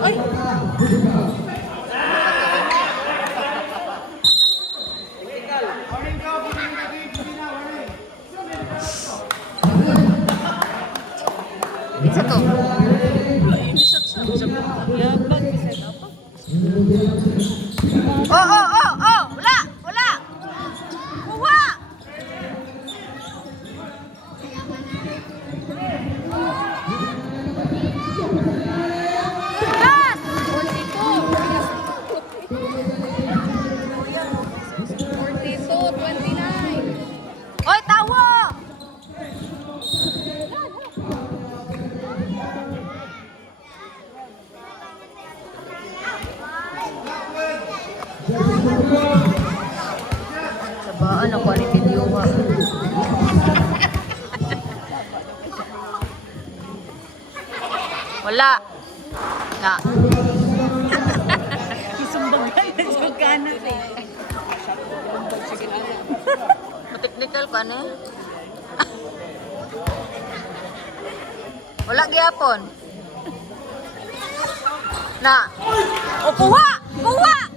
Ay! Isa to. Oh, oh, oh, oh! Wala! Wala! Kuha! Last! 29. Hoy, tawo! Sabaan ako ni video ha. Wala. Na. Isumbagan na sa kanan eh. Technical ka ne? Wala gyapon. Na. O kuha! Kuha!